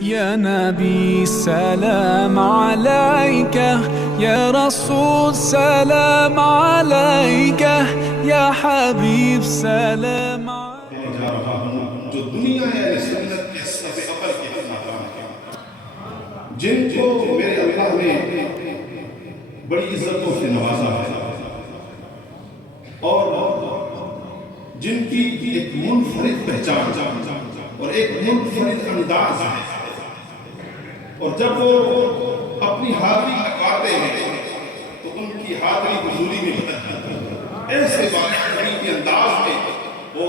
يا نبي سلام عليك، يا رسول سلام عليك، يا حبيب سلام عليك। जा रहा हूँ जो दुनिया या सुन्नत के सबसे अकल के खिलाफ है, जिनको मेरे अल्लाह ने बड़ी इज्जतों से नवाजा है और जिनकी एक मुनफरिद पहचान और एक मुनफरिद अंदाज है, और जब वो अपनी हाजिरी लगाते हैं तो उनकी हाजिरी हुजूरी में बदल जाती है। ऐसे बात के अंदाज में वो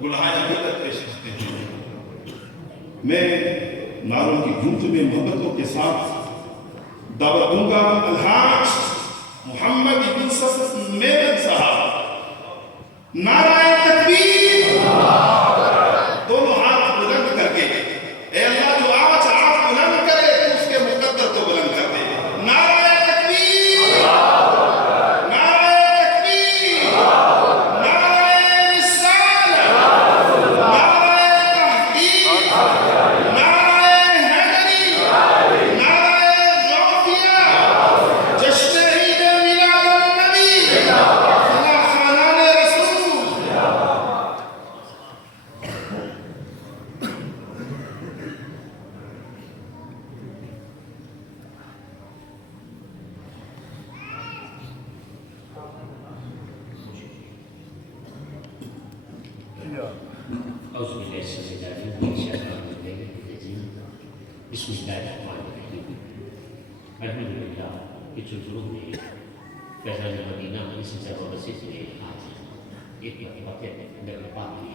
गुलाया पेश करते हैं। मैं नारों की गूंज में मोहब्बतों के साथ दावत दूंगा अलहाज मोहम्मद यूसुफ मेमन साहब। नाराए तकबीर, दोनों हाथ बुलंद करके, ए अल्लाह जो आज आप बुलंद करे तो उसके मुकद्दर को बुलंद कर दे। नाराए तकबीर, नाराए तकबीर, नाराए रिसालत, नाराए तहकीक, नाराए हैदरी, नाराए गौसिया, जश्न ईद मिलाद नबी, अल्हम्दुलिल्लाह कि जुज़ुरों में फैज़ान मदीना में इस जगह बसे हुए आज एक वक्त नबी पाक की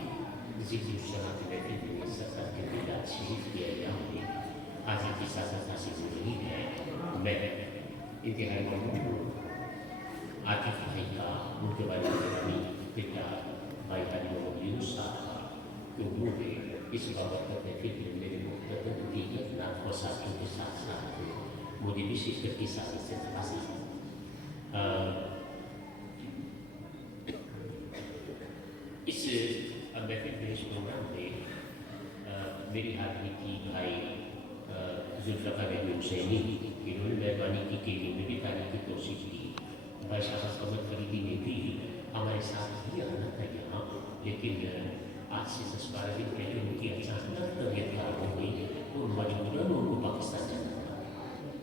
ज़िक्र शनात में फिर सफ़र के मिलाद शरीफ के अय्याम में आज की सासा खासी ज़रूरी है। मैं इंतहाई ममनून आतिफ भाई का, उनके बारे में पिता भाई हाजी मोहम्मद यूनुस साहब का, कि उन्होंने इस बाबत में फिर मेरे मुख्तदर की नात और साथियों के साथ साथ मुझे विशेष करके साथी से हासिल है। इस महफिल में, इस प्रोग्राम में मेरी हाजिरी की भाई जुल्फ़िकार हुसैनी, इन्होंने मेहरबानी की कि मेरी तारीफ की कोशिश की। भाई शाह समद फरीदी ने भी हमारे साथ ही आना था यहाँ, लेकिन आज से 10-12 दिन पहले उनकी अचानक तबीयत खराब हो गई और मजबूरन उनको पाकिस्तान जाना था।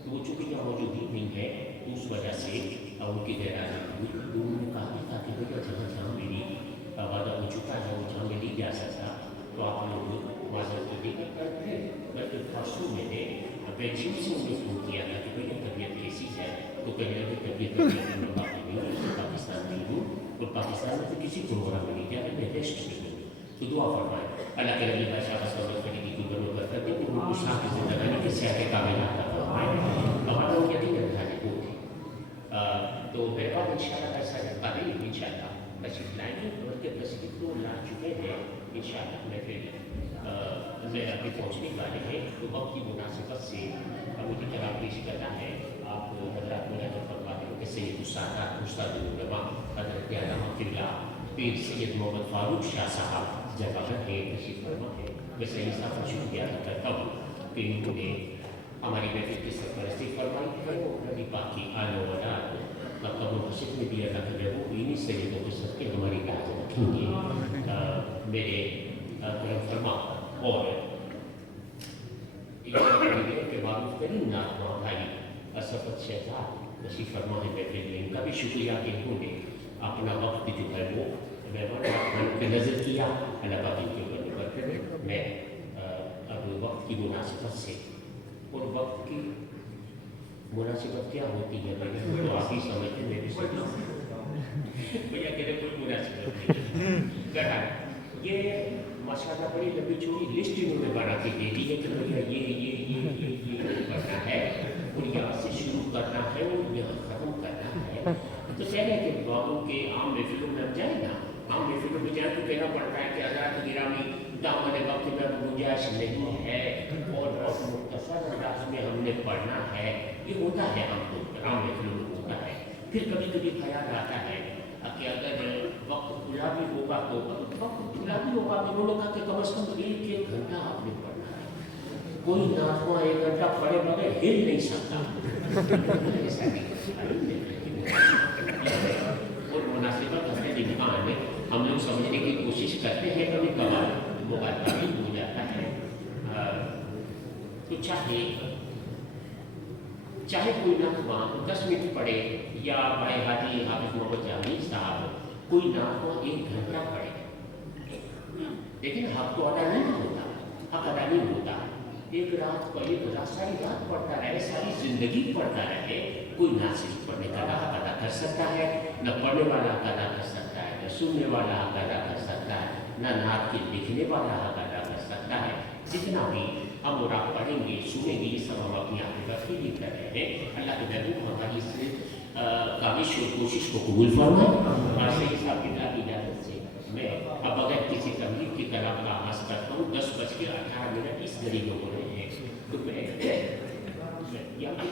तो वो चूँकि यहाँ मौजूद ही नहीं है, उस वजह से उनकी गैरानी हुई। उन्होंने कहा था कि भैया जहाँ जहाँ मेरी वादा हो चुका है, वो जहाँ मैं नहीं जा सकता, तो आप लोग माजरत तो लेकर करते हैं। बल्कि परसों मैंने बेंजीन से उन्हें फ़ोन किया था कि भैया तबीयत कैसी है, तो कहने लगे तबीयत में बाकी नहीं है, पाकिस्तान में हूँ और पाकिस्तान में तो किसी प्रोग्राम में नहीं गया, मैं रेस्ट में हूँ। तो दुआ फरमाए अल्लाह के नबी भाई शाह समद फरीदी की बरकत करते हैं, उनको शाह की ज़िंदगानी के सेहत कामिल अता फरमाए। हमारा उनके दिन निर्धारित हो थे, तो मेरे पास इंशाअल्लाह ऐसा करें, इंशाअल्लाह तशरीफ लाएंगे, बल्कि तशरीफ तो ला चुके हैं इंशाअल्लाह। मैं फिर मैं अभी पहुँचने वाले हैं, तो वक्त की मुनासिबत से मुझे कलाम पेश करना है। आप हज़रात मुलाज़ा फरमाते हो कि सैयद उस्ताद उस्ताद उलमा हज़रत अल्लामा क़िबला पीर सैयद मोहम्मद फ़ारूक शाह साहब जगह है तशरीफ फरमा है। मैं सैयद साहब का शुक्रिया अदा करता हूँ कि उन्होंने हमारी महफिल की सरपरस्ती फरमाई है। नबी पाक की आल औलाद का कब्र मस्जिद में भी अल्लाह करे, वो इन्हीं सैयदों के सबके हमारी लाज रखेंगे। मेरे करम फरमा और के मारूफ करीम नातवा भाई असफत शहजाद तशरीफ फरमा है महफिल में। इनका भी शुक्रिया कि इन्होंने अपना वक्त जो है वो मेहमान पे नज़र किया। अल्लाह पाक इनके ऊपर निर्भर करे। मैं अब वक्त की मुनासिबत से, और वक्त की मुनासिबत क्या होती है भैया, तो आप ही समझते, मैं भी समझता हूँ भैया कहते कोई मुनासिबत नहीं। बहरहाल ये माशाअल्लाह बड़ी लंबी चौड़ी लिस्ट इन्होंने बना के दे दी है कि भैया ये करना है और यहाँ से शुरू करना है और यहाँ ख़त्म करना है। तो कहने के बाबू के आम महफिलों में अब जाए ना, आम महफिलों में जाए तो कहना पड़ता है कि हज़रात गिरामी दामन वक्त में गुंजाइश नहीं है और मुख्तसर अंदाज में हमने पढ़ना है। ये होता है हमको आम महफिलों में होता है। फिर कभी कभी ख्याल आता है कि अगर वक्त खुला भी होगा तो वक्त खुला भी होगा, तो उन्होंने कहा कि कम से कम 1-1 घंटा आपने पढ़ना है। कोई नाचवा 1 घंटा पड़े बगैर हिल नहीं सकता। ऐसा नहीं। और मुनासिबत हमें इम्कान में हम लोग समझने की कोशिश करते हैं, कभी कभार मुबालगा भी हो जाता है। तो चाहे कोई नातवा 10 मिनट पढ़े या भाई हाजी हाफिज मोहम्मद जावेद साहब कोई नातवा 1 घंटा पढ़े, लेकिन हक तो अदा नहीं होता, हक अदा नहीं होता। एक रात पढ़े तो सारी रात पढ़ता रहे, सारी जिंदगी पढ़ता रहे, कोई ना सिर्फ पढ़ने का हक अदा कर सकता है, न पढ़ने वाला हक अदा कर सकता है, न सुनने वाला हक अदा कर सकता है, न नात के लिखने वाला हक अदा कर सकता है। जितना भी हम और आप पढ़ेंगे सुनेंगे, ये सब हम अपनी आखिरत के लिए कर रहे हैं। अल्लाह के दर हमारी इस काविश और कोशिश को कबूल फरमाए। और सही साहब की इजाज़त से मैं अब अगर किसी तकलीफ की कलाम का आगाज़ करता हूँ, 10:18 इस घड़ी में हो रहे हैं, तो मैं यहाँ पे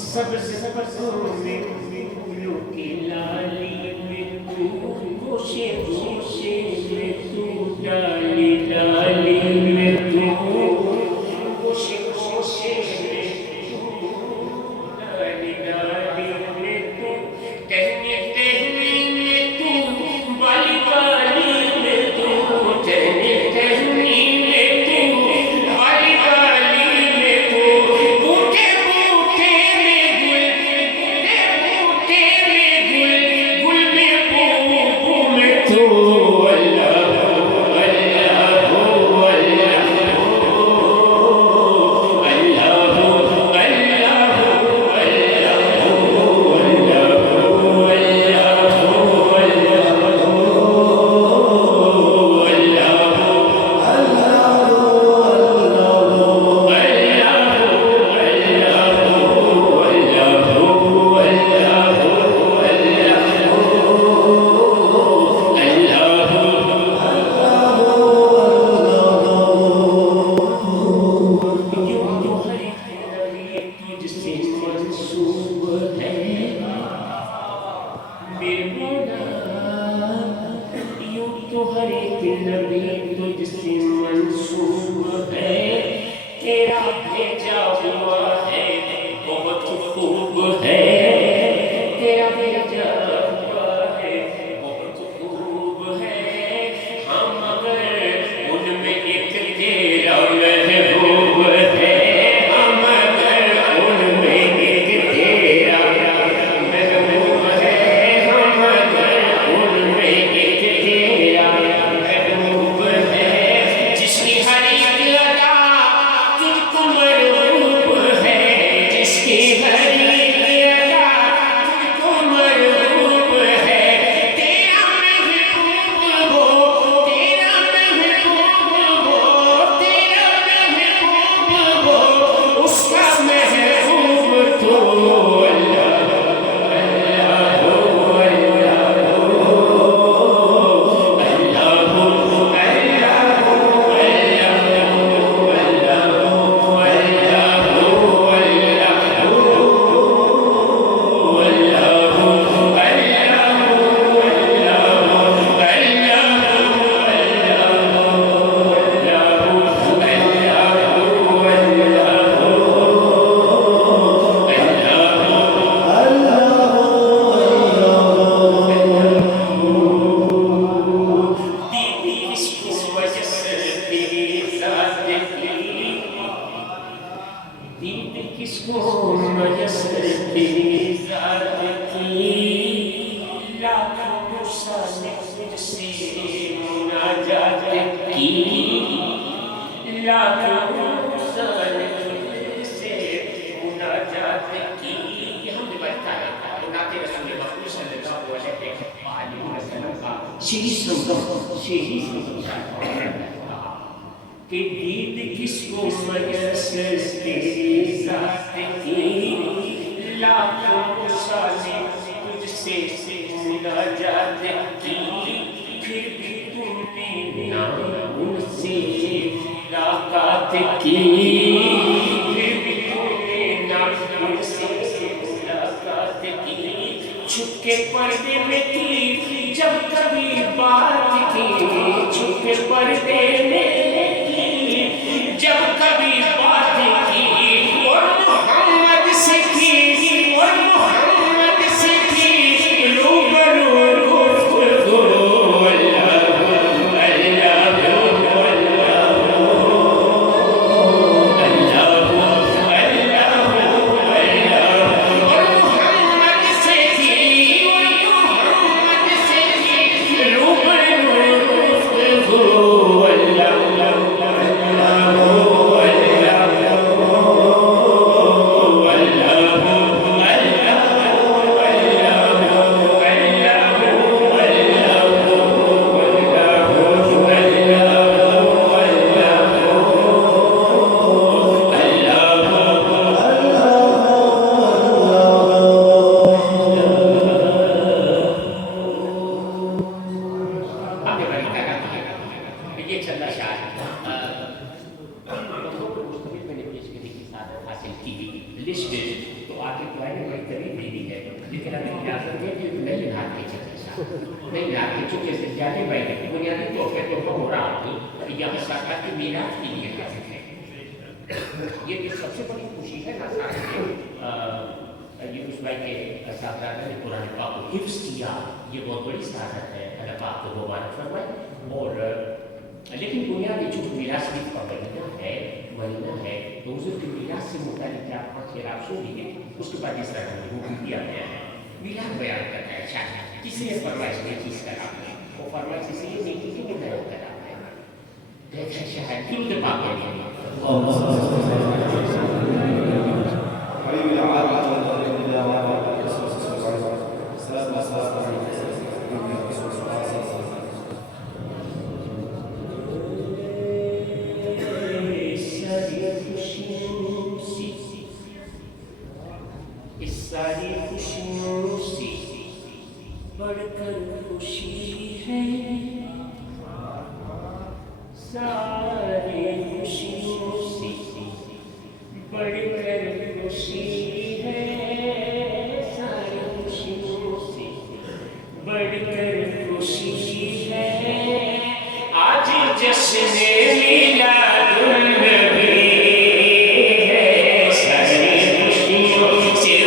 सब सबसों में फूलों की लाली में तू, गोशे गोशे में तू, डाली डाली में तू, गोशे गोशे में तू, डाली डाली में तू, टहनी टहनी में तू, बाली बाली में तू, टहनी टहनी में तू, बाली बाली में तू, बूटे बूटे में गुल, बूटे में गुल, गुल में बू में तू, अल्लाह तुझसे मंसूब है, तेरा भेजा हुआ है, बहुत खूब है, तेरा भेजा हुआ है, बहुत खूब है, हम मगर उनमें एक तेरा महबूब है, हम मगर उनमें एक तेरा महबूब है, हम मगर उनमें एक तेरा महबूब है, जिसकी हर एक अदा तुझको मरहूब है, जिसकी हर एक अदा तुझको मरहूब है, तेरा महबूब हो, तेरा महबूब हो, तेरा महबूब हो, उसका महबूब तो अल्लाह किसको मयसर तेरी ज़ात की, लाखों साले तुझसे मुनाजात की, लाखों साले तुझसे मुनाजात की। ये हमने बताया था नाते रसूल मखबूल सल्लल्लाहु अलैहि वसल्लम का शेरी कि दीद किसको मयसर तेरी ज़ात की, लाखों साले तुझसे मुनाजात की, फिर भी तुमने ना उनसे मुलाकात की, फिर भी तुमने ना उनसे मुलाकात की, छुपके पर्दे में की जब कभी बात की, छुपके पर्दे में जब कभी बात की, और मोहम्मद से की, और मोहम्मद से की रूबरू गुफ्तगू, अल्लाह अल्लाह और मोहम्मद से की, और मोहम्मद से की रूबरू गुफ्तगू, अल्लाह आके पुराने बड़ी करीब दे दी है, लेकिन अभी इजाजत है कि नहीं हाथ खींचे जैसा नहीं हाथ खींचो जैसे जाने भाई बुनियादी तौर पर तो हो रहा है कि यहाँ सरकार की मीरास के लिए हाजिर है। ये सबसे बड़ी खुशी है ना साथ में ये उस भाई के साहबजादा ने पुराने पाक को हिफ्स किया, ये बहुत बड़ी सादत है, अल्लाह पाक को मुबारक फरमाए। और लेकिन बुनियादी जो मीरास का महीना है तो हुजूर की मीरास से मुतालिक क्या आप खैरात सुन लीजिए, उसके बाद इस तरह का हुक्म दिया गया है। मीरास बयान करता है शाह किसने फरमाइश नहीं चीज करा है, वो फरमाइश इसलिए नहीं की कि बयान करा है। जैसे शाह दुरूद पाक पढ़िए सारी खुशियों से बढ़कर खुशी है, सारी खुशियों से बढ़कर खुशी है, सारी खुशियों से बढ़कर खुशी है। आज जश्न मिलादुन नबी है, सारी खुशियों से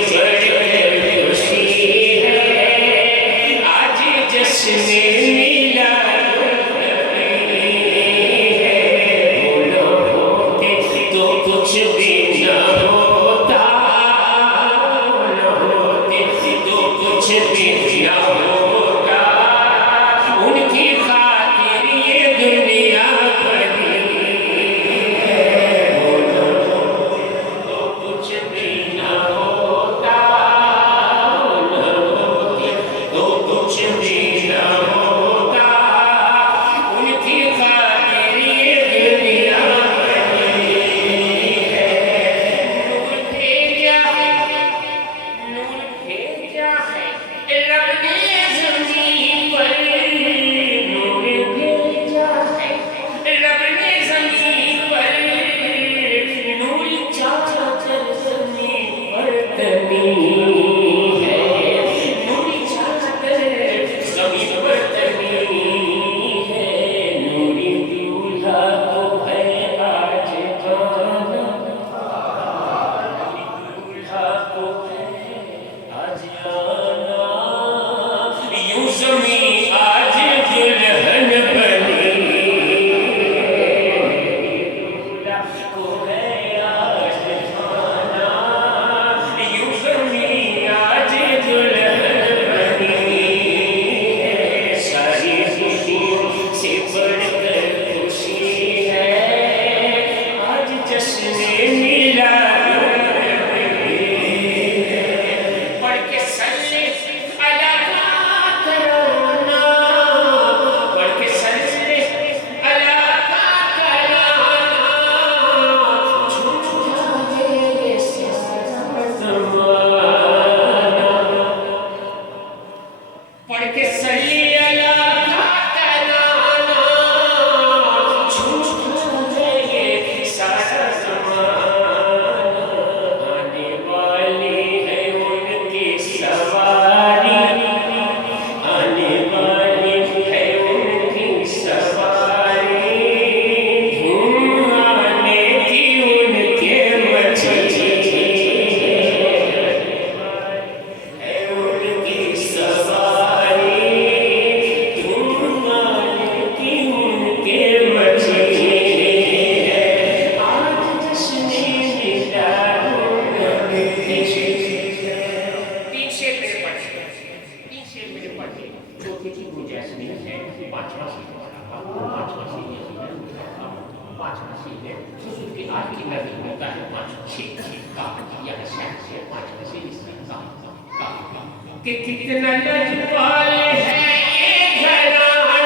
कि कितना लजपाल है ये घराना,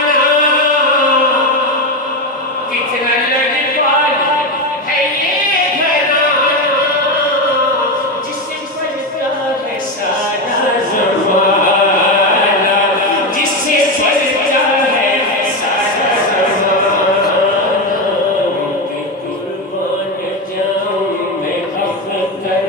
कितना लजपाल है ये घराना, जिससे पलता है सारा ज़माना, जिससे पलता है सारा ज़माना। कि कुर्बान जाऊं मैं अख्तर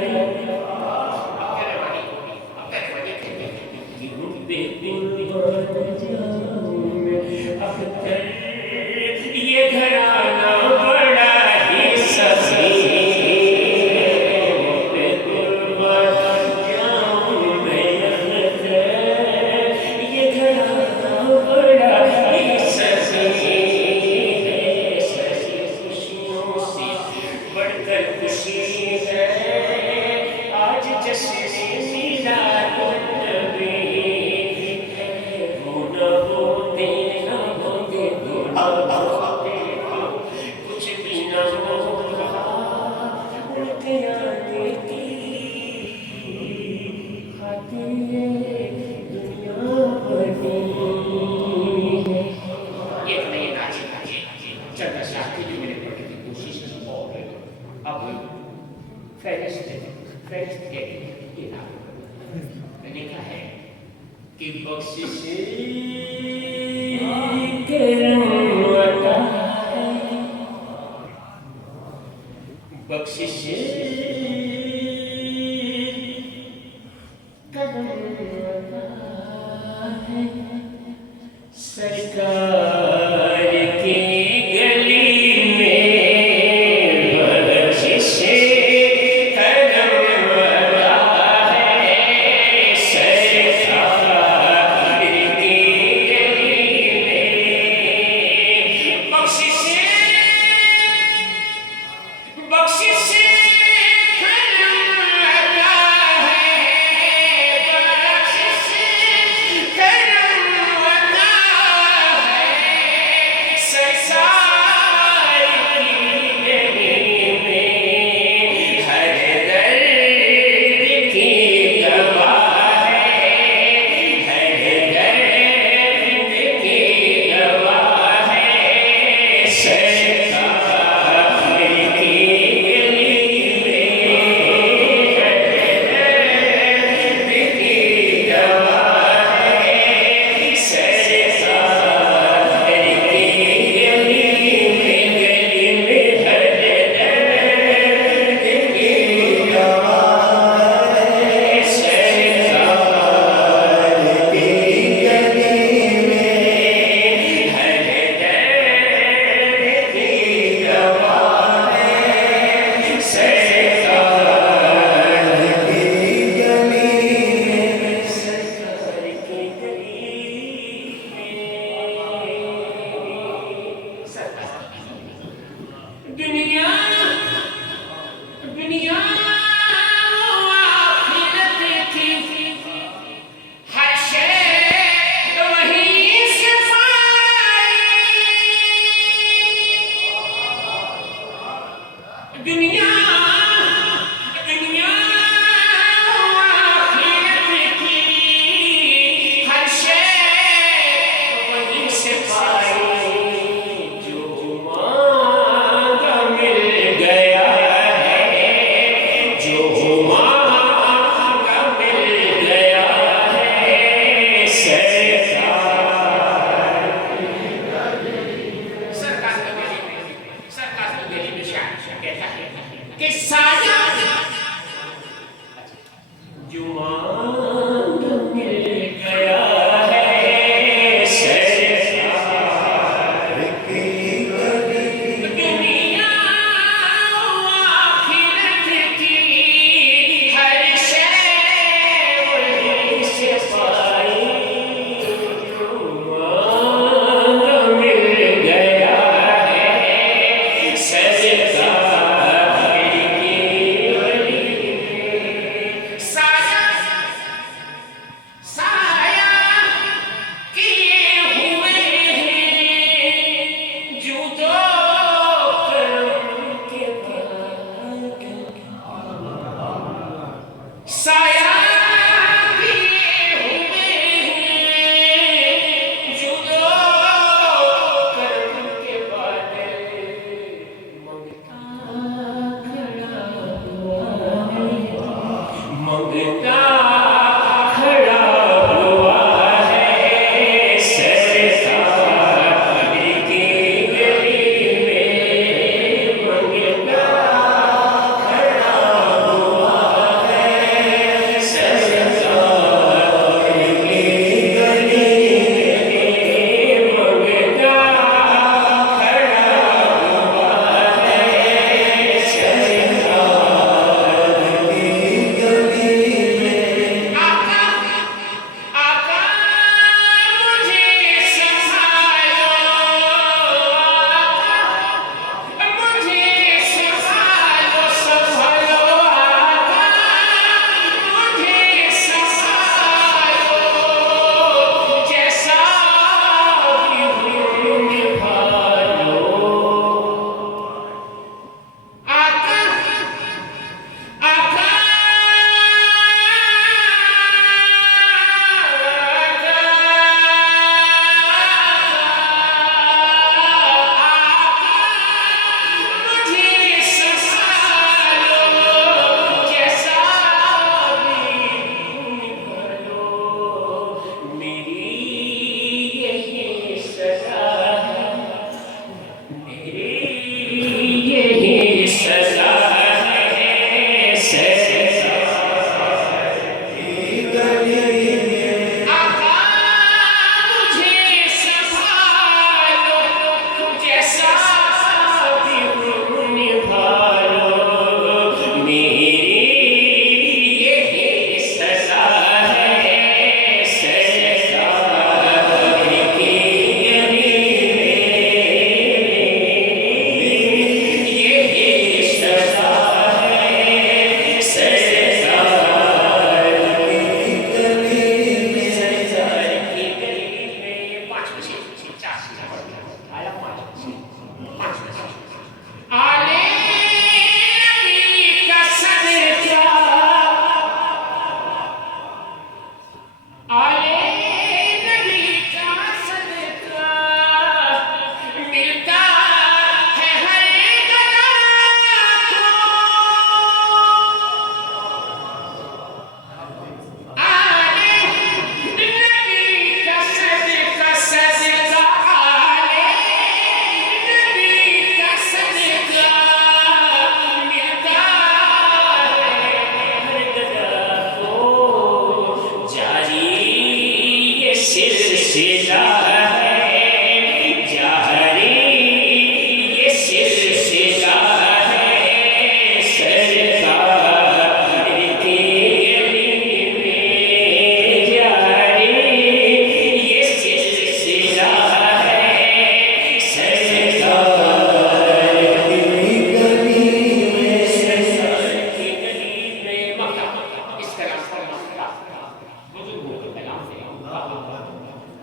लिखा है कि बख्शिश सरकार की गली में बख्शिश करम वाला है सरकार की गली में बख्शिश बख्शिश करम वाला है बख्शिश करम वाला है सरकार की गली में हर दर्द की दवा है हर दर्द की दवा है सरकार की गली में हर दर्द की दवा है सरकार की गली में हर दर्द की दवा है सरकार की गली में हर दर्द की दवा है सरकार की गली में सरकार की गली में दुनिया दुनिया आखिरत की हर शय वहीं से पाई दुनिया दुनिया आखिरत की हर शय वहीं से पाई जो मांगा मिल गया है जो मांगा मिल गया है सरकार की गली में शान कहता है कि साया जो मांगा मिल गया है सरकार की दुनिया आखिरत की हर शय वहीं से पाई जो मांगा मिल गया है सरकार की गली में साया साया किए हुए हैं जुदो करम के बाद साया किए हुए हैं जुदो करम के बाद मंगता खड़ा हुआ है मंगता खड़ा हुआ है सरकार की गली में मंगता खड़ा हुआ है सरकार की गली में मंगता खड़ा हुआ है सरकार की गली में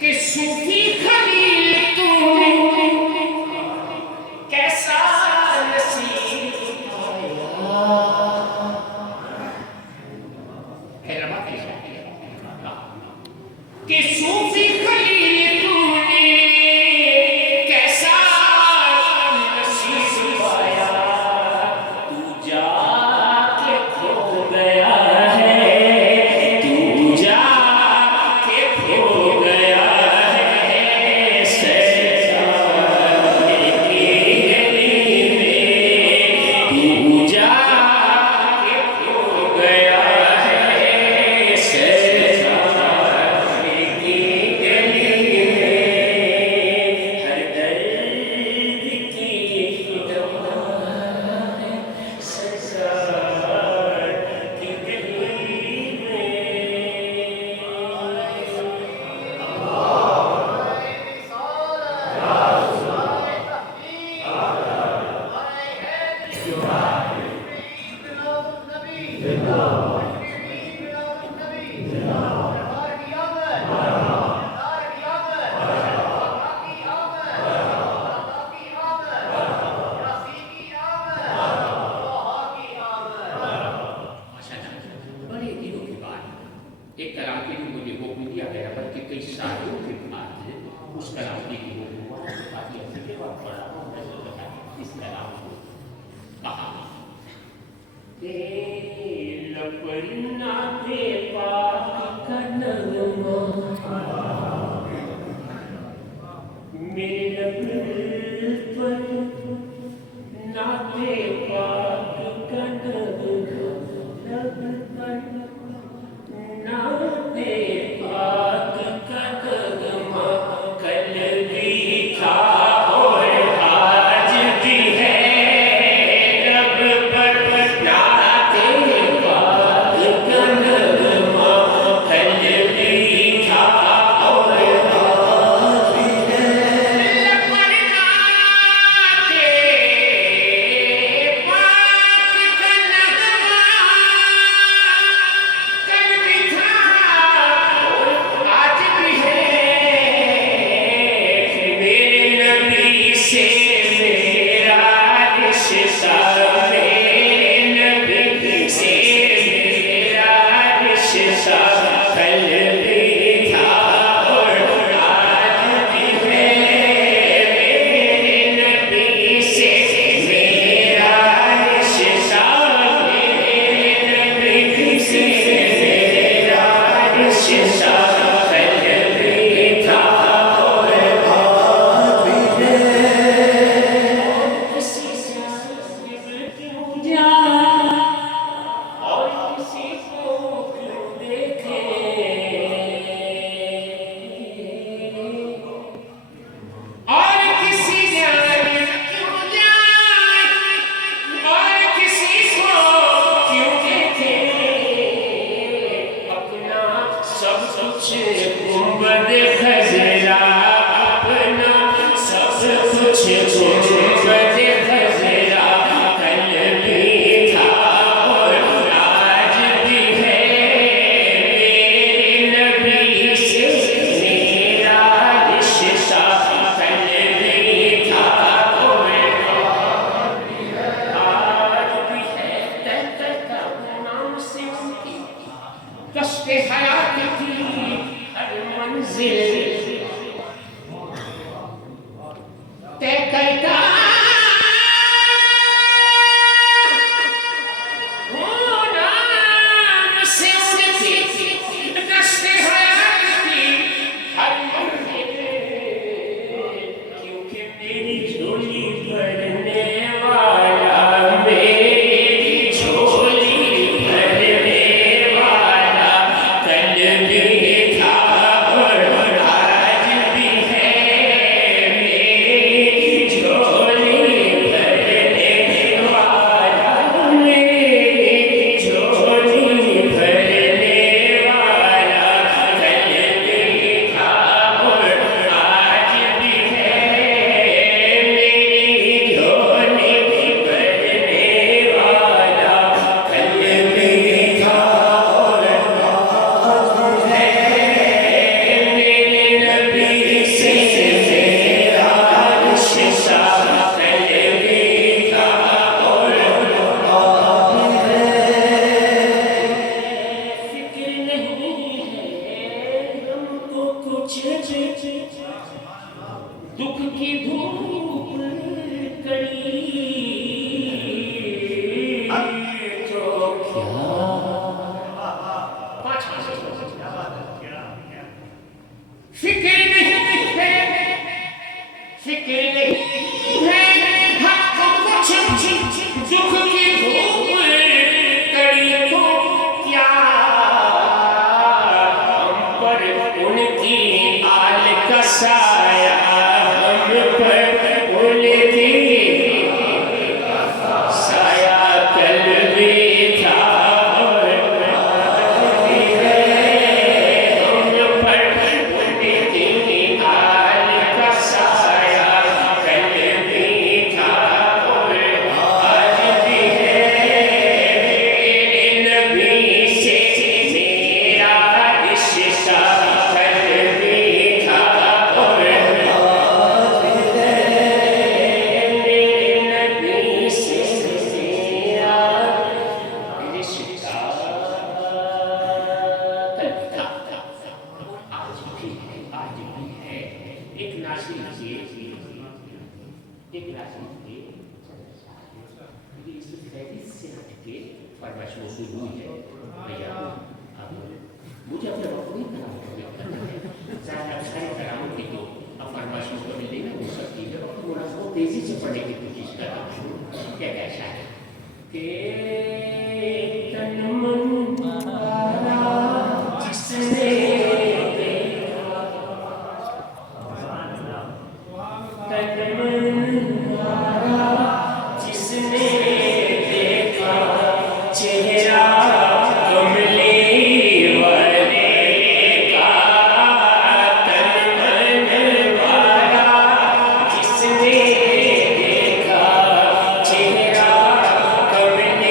कि सूफी खलील तू कैसा नसीब कि सूफी खलील तूने कैसा नसीब पाया, तू जाके खो गया है, तू जाके खो गया है सैराने की गली में, तू जाके खो गया है सैराने की गली में, हर दर्द की दवा है सरकार की गली में। बड़े दिनों के बाद एक कराटे में मुझे हुक्म दिया गया, बल्कि कई सालों के बाद उस कराटे की हुक्म काफी अच्छे के बाद पड़ा इस कलाम को कहा लपन्ना पे पाक का नगमा मेरे लब पर नाते पाक का नगमा, लब पर नाते पाक का नगमा, कल भी था और आज भी है, लब पर नाते पाक का नगमा, कल भी था और आज भी है, लब पर नाते पाक का नगमा, कल भी था और आज भी है, मेरे नबी से मेरा रिश्ता, मेरे नबी से मेरा रिश्ता, कल भी था और आज भी है, मेरे नबी से मेरा रिश्ता, मेरे नबी से मेरा रिश्ता, कल भी था और आज भी है, किसी जानिब क्यों जाए और किसी को क्यों देखे, और किसी जानिब क्यों जाए और किसी को क्यों देखे, अपना सब कुछ गुंबद खजरा, अपना सब कुछ गुंबद खजरा, कल भी था और आज भी है, मेरे नबी से मेरा रिश्ता, कल भी था और आज भी है, तय करता हूँ नाम से उनकी कश्ते हयात की हर मंजिल, तय करता हूँ नाम से उनकी कश्ते हयात की हर मंजिल, क्योंकि मेरी झोली भरने वाला, मेरी झोली भरने वाला, कल भी था और आज फिक्र नहीं है, फिक्र नहीं है, हक कुछ दुख की धूप कड़ी को क्या, हम पर उनकी आल का साया, हम पर उनकी साया कल भी था और आज भी है, हम पर उनकी आल का साया कल भी था और आज भी है, नबी से मेरा रिश्ता कल भी था और आज भी है, नबी से मेरा रिश्ता कल भी था, आज भी है, आज भी है। एक नासिर के इस फैरिस से हटके फरमाइश मौसूल हुई है, भैया अब मुझे अपने वक्त नहीं करना है, ज़्यादा सारी करामत की तो अब फरमाइश मुकम्मल नहीं हो सकती है, वक्त मुनासिब तेज़ी से पढ़ने की कोशिश कर रहा हूँ। क्या कैसा है कि तन मन मारा जिसने देखा, तन मन मारा जिसने देखा, चेहरा कमली वाले का, तन मन मारा जिसने देखा, चेहरा कमली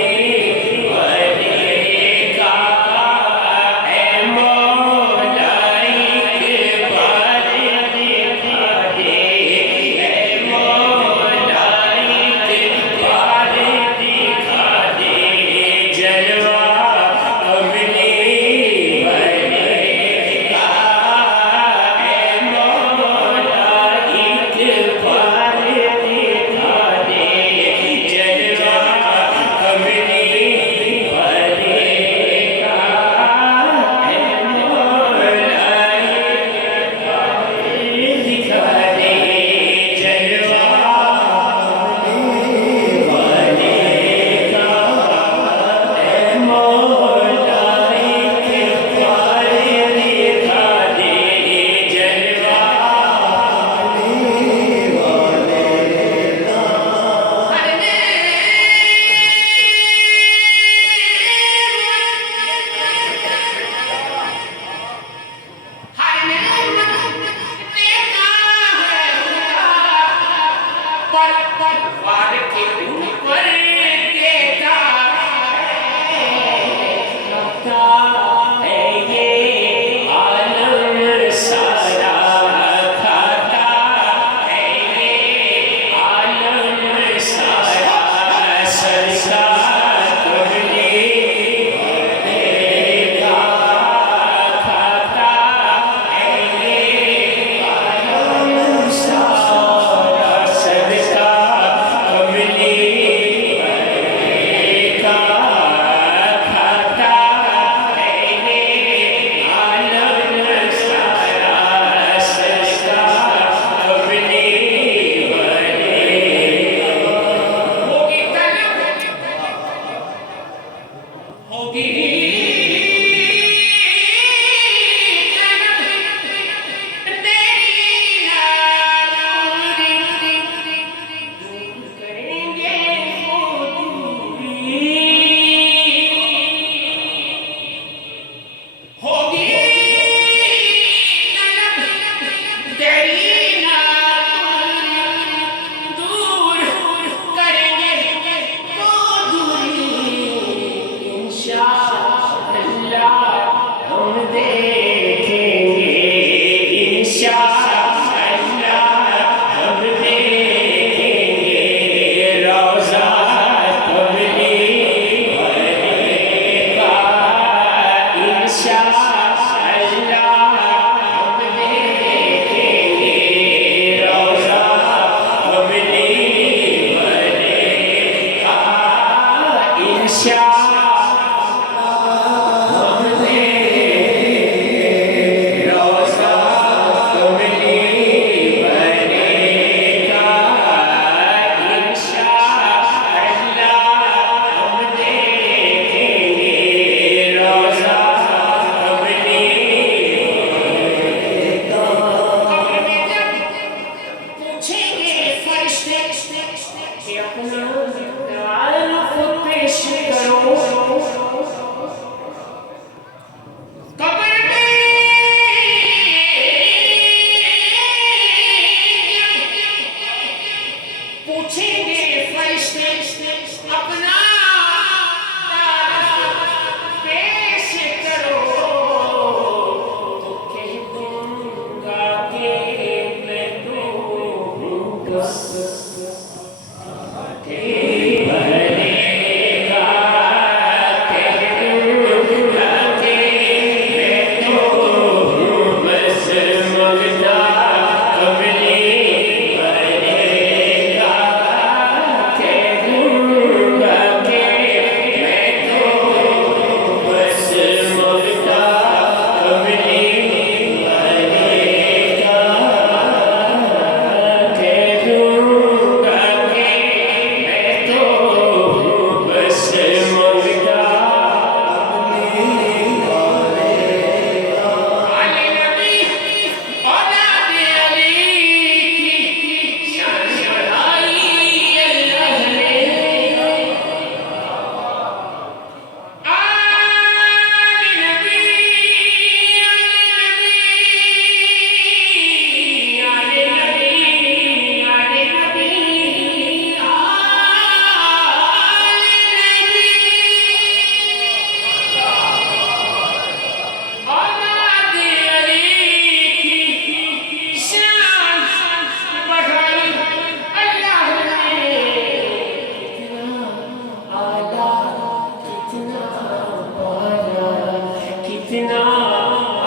कितना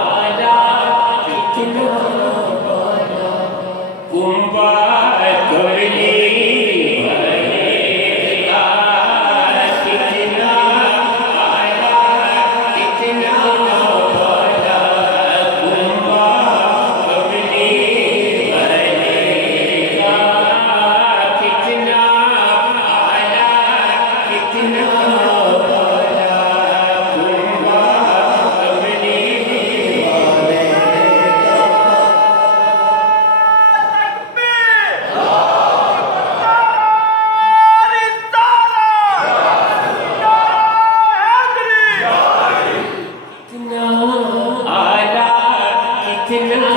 आला कितना बाला कुंभा करली भरेगा कितना आला कितना बाला कुंभा करली भरेगा कितना आला कितना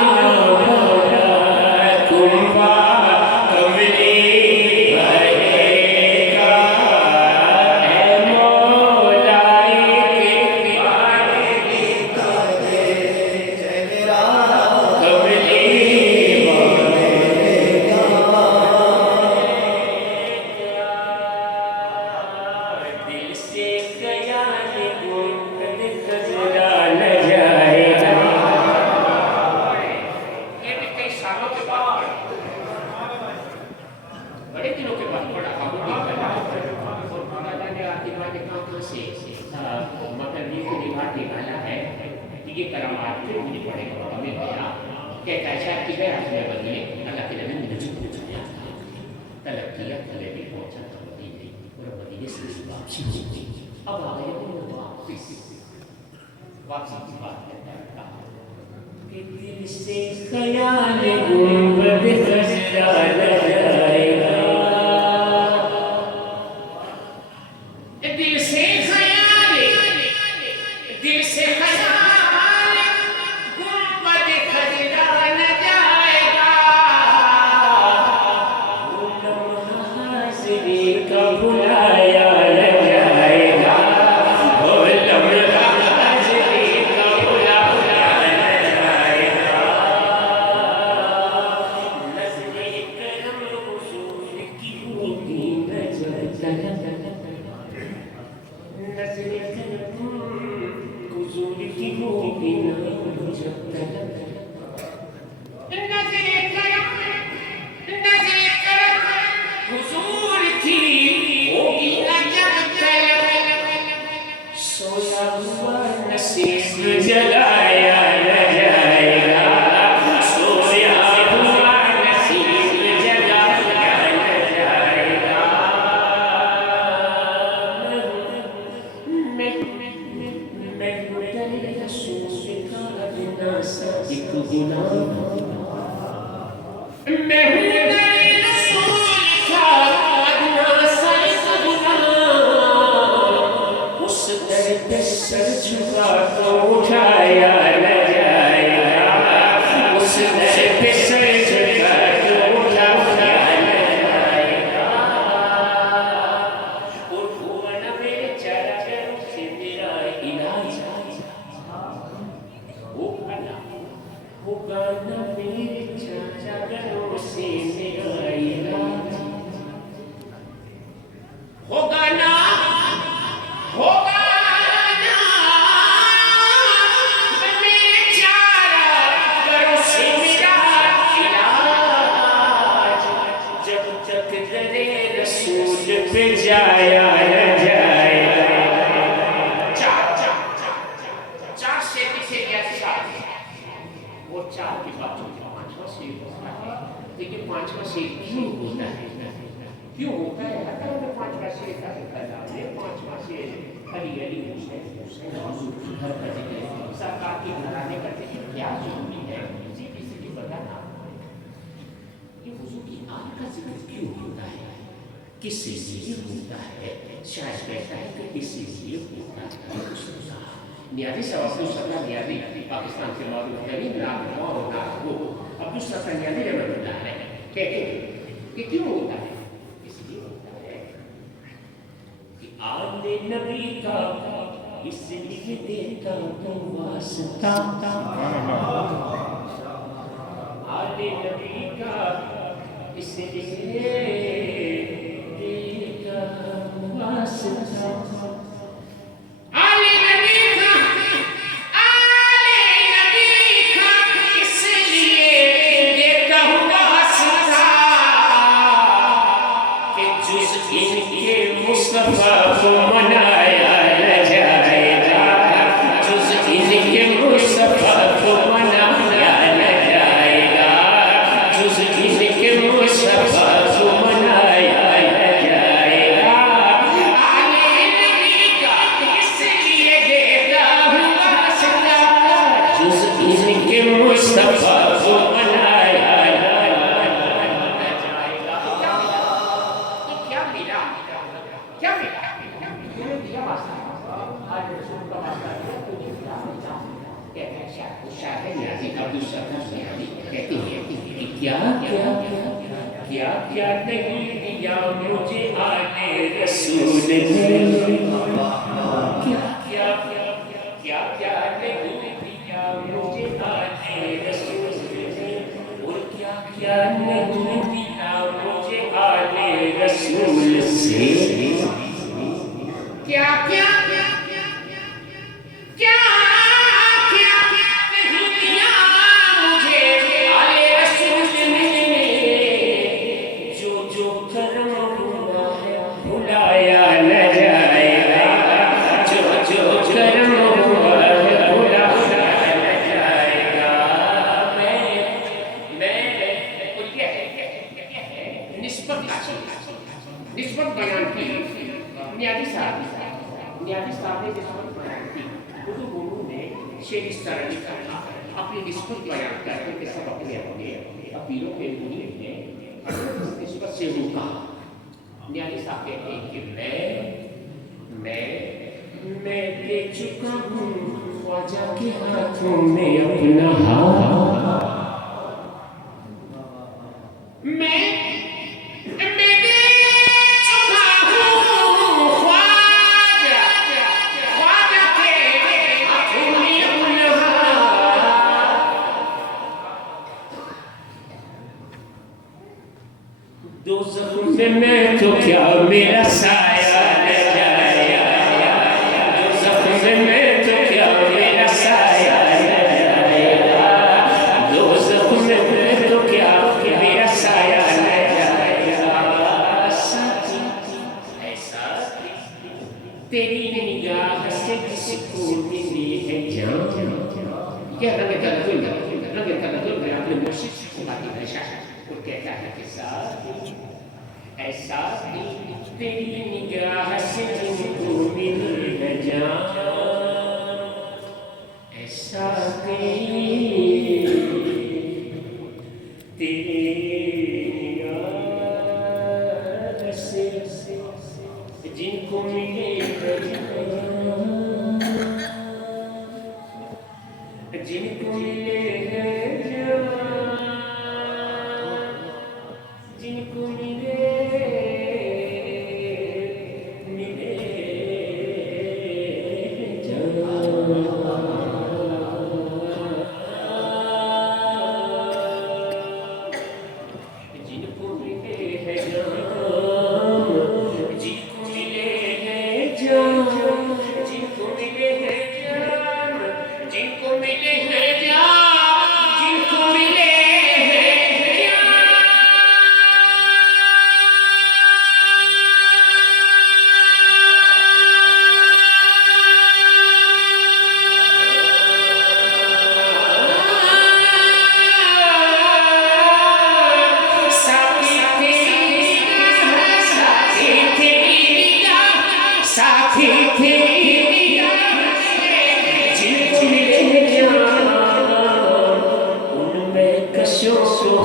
बड़े दिनों के बाद बड़ा आबूदी बना और मौलाना ने आतिमा ने कहा से मगर ये को निभाट निकाला है कि ये करामात फिर मुझे पड़ेगा हमें गया कहता है शायद कि गया मैं बदले अल्लाह के नबी मुझे छुपाया तलब किया तले भी पहुंचा तो मदीने और मदीने से वापसी हुई अब आ गए वापसी की बात करता है कि दिल से ख्याल गुंबद खजरा जाएगा दिल से ख्याल गुंबद खजरा न जाएगा वो लम्हा हाज़िरी का बुलाया न जाएगा वो लम्हा हाज़िरी का बुलाया न जाएगा नज़्र-ए करम हुज़ूर की होगी नज़र नज़र करम हुज़ूर की होगी नज़र हुज़ूर की होगी नज़र सोया हुआ नसीब जलाया न जाएगा सोया हुआ नसीब जलाया न जाएगा मैं तेरे रसूल का बिना सदिक गुलाम मैं तेरे रसूल का बिना सदिक गुलाम उस दर पे सर झुका तो उठाया न जाएगा उस दर पे सर झुका तो उठाया न जाएगा और हुआ न मेरे चरणों से मेरा इलाज होगा न मेरे चरणों से मेरा इलाज होगा ना मेरे चरणों से मेरा इलाज जब तक दरे रसूल पे जाया न जाएगा चार से पीछे गया चार वो चार के बाद जो पांचवा शेर होता है लेकिन पांचवा शेर क्यों होता है अगर मैं पांचवा शेर का पांचवा शेर अली अली हुसैन हुसैन हुजूर की हर का जिक्र सरकार की घराने का जिक्र क्या जरूरी है मुझे किसी को बताना कि हुजूर की आल का जिक्र क्यों होता है किस लिए होता है शायद कहता है कि इसीलिए होता है नियाज़ी साहब अब्दुल सत्तार नियाज़ी पाकिस्तान के मारूफ तरीन नाम और नाम वो अब्दुल सत्तार नियाज़ी रहमतुल्लाह अलैह कहते हैं कि क्यों होता है इसलिए होता है कि आले नबी का इसलिए देता तो वास्ता आले नबी का इसलिए देता वास्ता आले नबी का मुस्तफा को मनाया तो क्या मिला क्या मिला तूने दिया वास्ता आज रसूल का वास्ता दिया तुझे क्या मिला कहते हैं शायद यानी अब्दुल सत्तार यानी कहते हैं कि क्या क्या क्या क्या नहीं दिया मुझे आने रसूल ने क्या क्या क्या क्या नहीं दिया मुझे आने रसूल ने और क्या क्या नहीं दिया मुझे आने रसूल से क्या क्या क्या क्या क्या नहीं दिया मुझे आने रसूल ने जो जो कर्म हुआ है भुलाया न जाएगा जो जो कर्म हुआ है भुलाया न जाएगा मैं और क्या है निस्बत बयान की नियाजी साहब ने निस्बत बयान की उर्दू गुरु ने शेर इस तरह लिखा था अपनी निस्बत बयान करते कि सब अपने अपने अपीलों के लिए ने निस्बत से रोका नियाजी साहब कहते हैं कि मैं दे चुका हूँ ख्वाजा के हाथों में अपना हाथ मैं दे चुका हूँ ख्वाजा के हाथों में अपना हाथ दो ज़ख्म में मैं तो क्या मेरा साया न जाएगा दो ज़ख्म में मैं तो क्या मेरा साया न जाएगा दो ज़ख्म में मैं तो क्या मेरा साया न जाएगा साथी ऐसा तेरी निगाह से किसको मिली है जान क्या रंग तलतुल में अपने मुर्शिद को बाकी नशा और कहता है कि साथी ऐसा तेरी निगाह से तुमको मिली है जान ऐसा तेरी निगाह से जिनको मिले है जान जिनको मिले है जान जिनको मिले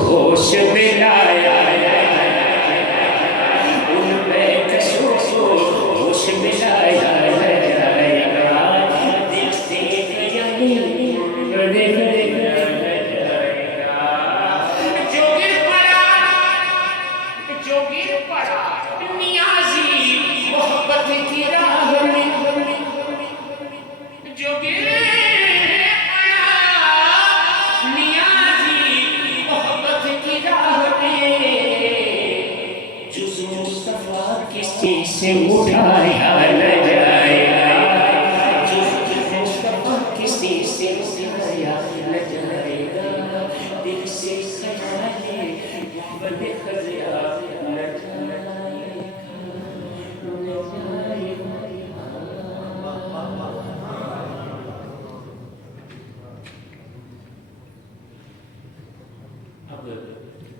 होश में लाया उनमें कसों को होश में लाया दिल से जो गिर पड़ा नियाज़ी मोहब्बत की राह में जो गिर से उठाया न जाएगा जो मुस्तफा किसी से उठाया न जाएगा दिल से ख्याले बने खजिया न अब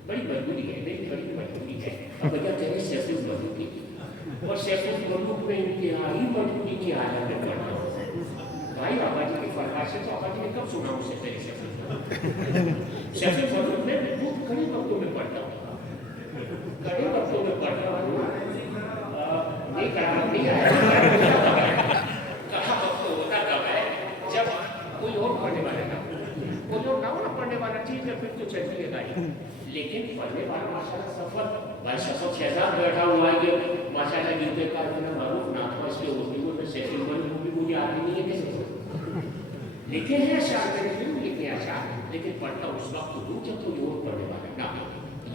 बड़ी मजबूरी है अब क्या करें सैफुल मजबूरी और सैफुल मलूक में इंतहाई मजबूरी की हालत में करना भाई बाबा जी की फरमाइश है तो बाबा जी ने कब सुना उसे तेरी शफी फजल में बहुत कड़े वक्तों में पढ़ता हूँ, कड़े वक्तों में पढ़ता हूँ, नहीं कहा नहीं आया, कहा वक्त होता कब है जब कोई और पढ़ने वाला ना, कोई और ना पढ़ने वाला ठीक है फिर तो चलती है गाड़ी, लेकिन पढ़ने वाला माशाल्लाह सफर भाई सफर शहजाद बैठा हुआ है कि माशाल्लाह गिरते का इतना मारूफ ना था इसके उर्दू में सेटिंग बनी वो भी मुझे आती नहीं है कैसे लिखे हैं अशार में नहीं लिखे अशार, लेकिन पढ़ता उस वक्त हूँ जब कोई और पढ़ने वाला ना,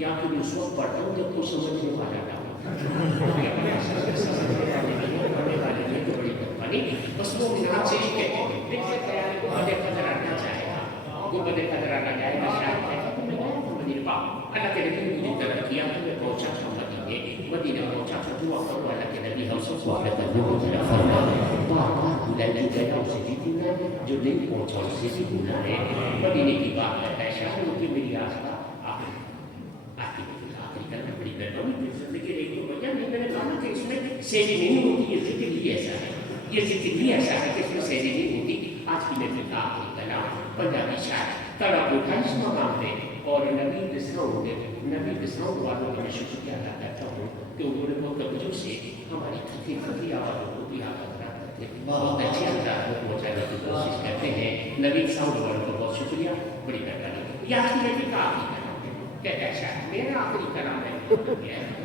या फिर उस वक्त पढ़ता हूँ जब कोई समझने वाला ना पढ़ने वाले नहीं तो बड़ी कंपनी बस वो मिनार से ही कहते हैं देखिए तैयारी को बदे कदर आना चाहेगा, वो बदे कदर आना जाएगा शायद अल्लाह के नबी ने मुझे तरह किया तो मैं पहुंचा था मदीना पहुंचा था दुआ करो अल्लाह के नबी हम सब स्वागत करने को जरा फरमाए, बार-बार बुलाने गया उसे भी बुला जो नहीं पहुंचा उसे भी बुला है, मदीने की बात है शायद मुझे मेरी आस्था आखिरी करना बड़ी गड़बड़ी मेरी जिंदगी रही तो भैया नहीं मैंने कहा कि इसमें सहजी नहीं होती, ये जिक्र ही ऐसा है, ये जिक्र ही ऐसा है कि इसमें सहजी नहीं होती। आज की महफिल का आखिरी कलाम पंजाबी शायर तड़प उठा इस मकाम पे और नबी बिस्राउंड वालों का मैं शुक्रिया अदा करता हूँ कि उन्होंने बहुत तवज्जो से हमारी खफी आवाज़ों को भी आगाह करते बहुत अच्छे अंदाज में पहुँचाने की कोशिश करते हैं। नबी साउंड वालों को बहुत शुक्रिया, बड़ी मेहरबानी। ये आज की महफिल का आखिरी कलाम है, कहता है शायद मेरा आखिरी कलाम है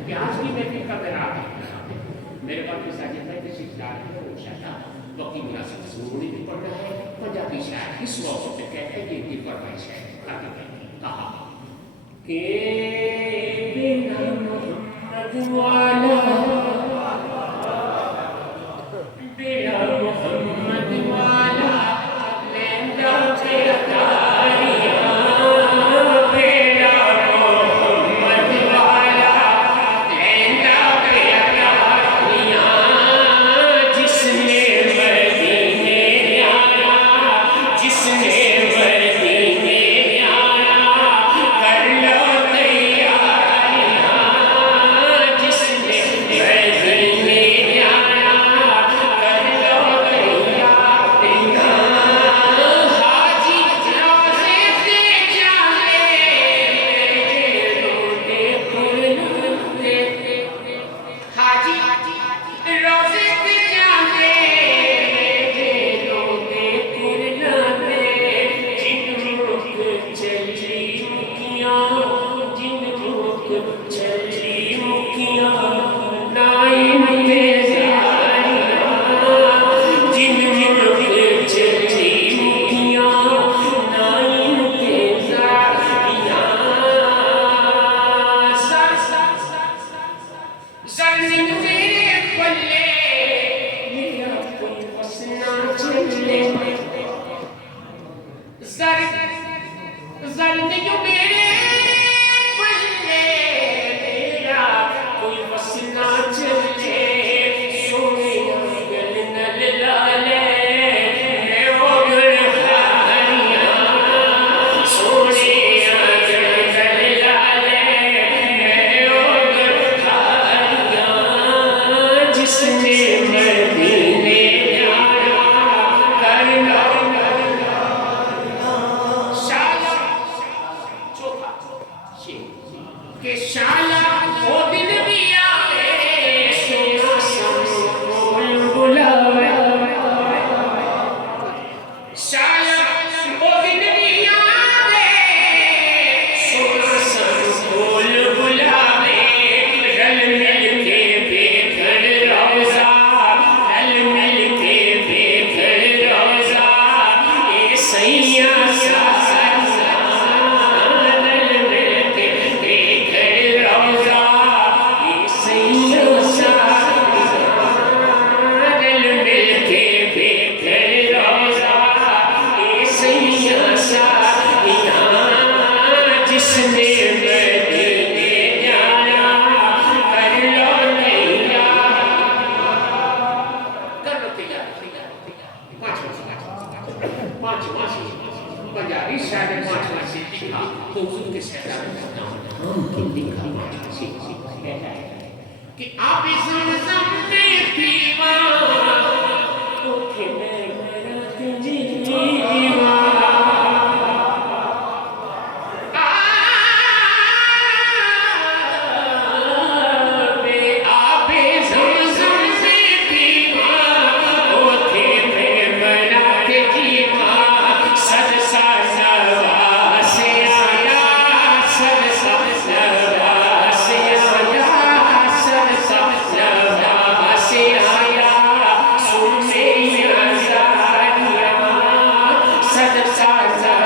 कि आज की महफिल का मेरा आखिरी कलाम है। मेरे पास में साजिद भाई के सिलसिला है वो शायद वक्ती मुनासिब ज़रूरी भी पढ़ना है। पंजाबी शायर इस मौके पर कहते हैं कि इनकी फरमाइश है आगे कहा के बिना मोहम्मद वाला बिना मोहम्मद वाला लेंदा से अतारियां बिना मोहम्मद वाला लेंदा से अतारियां जिसने मदीने आया जिसने आप तुझे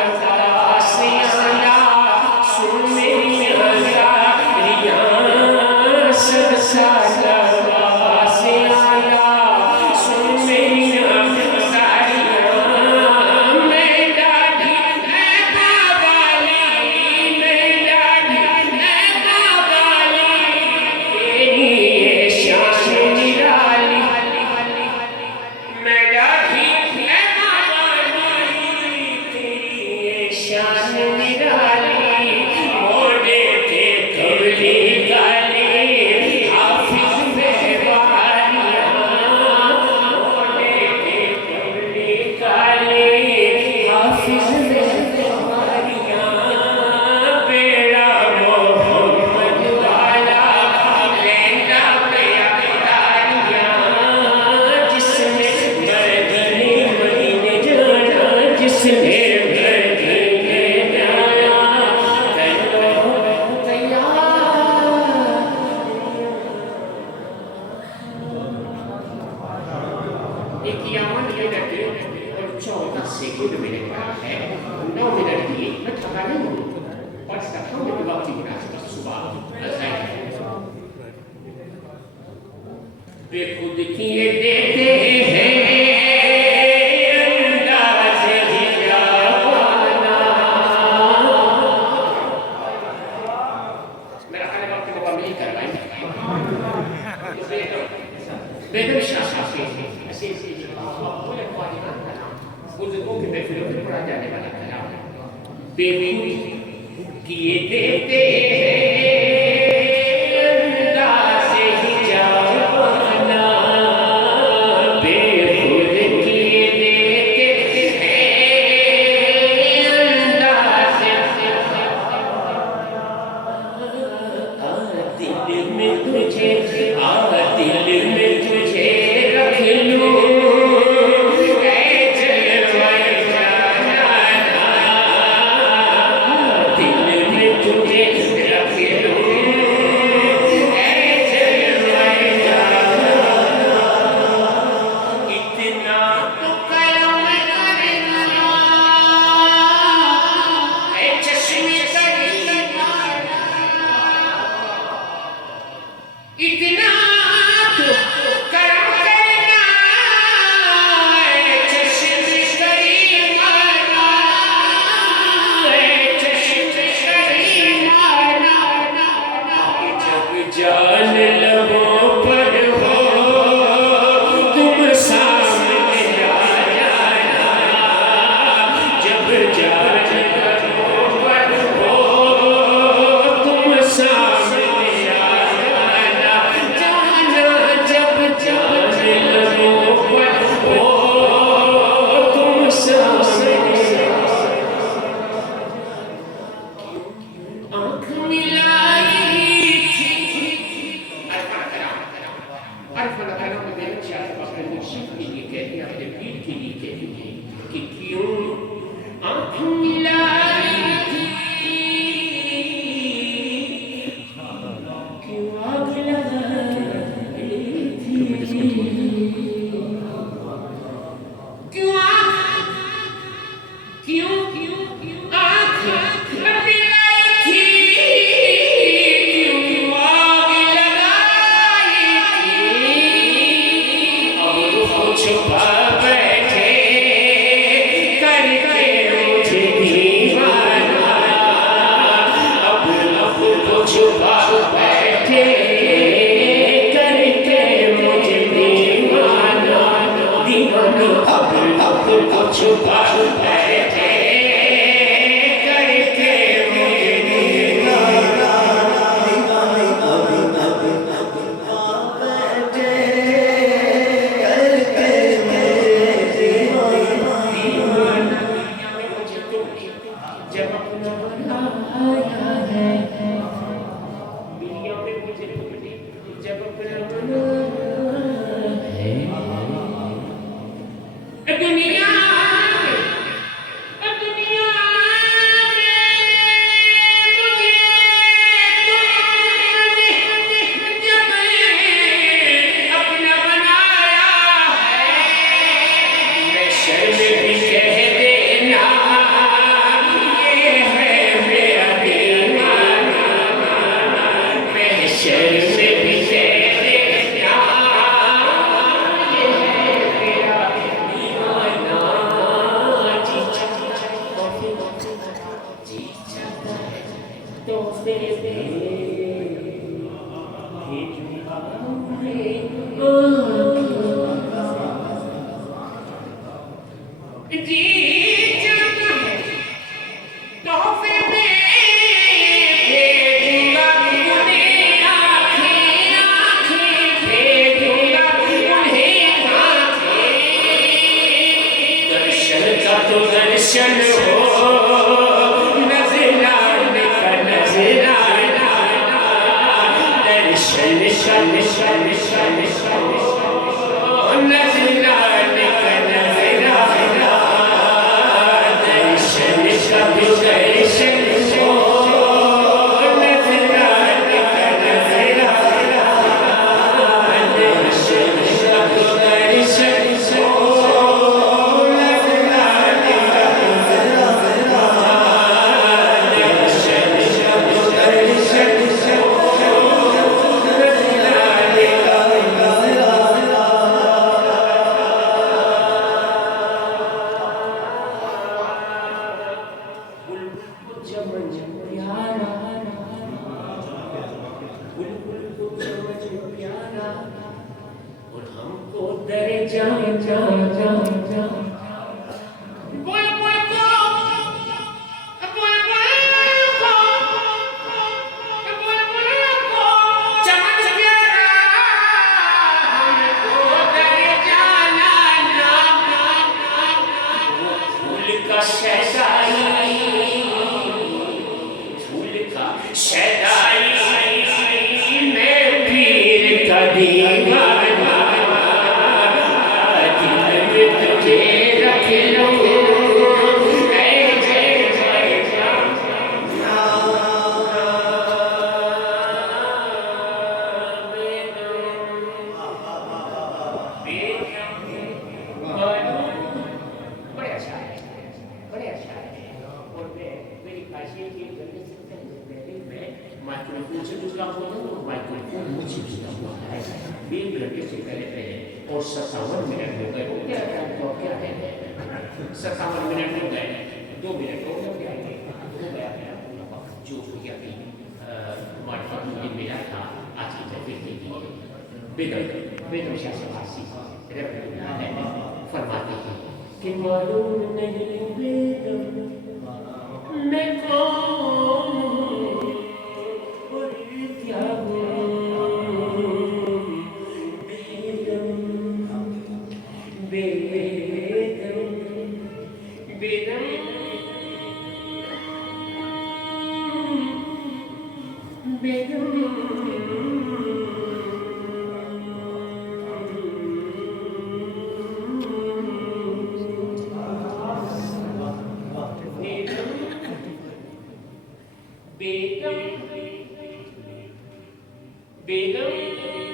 Begum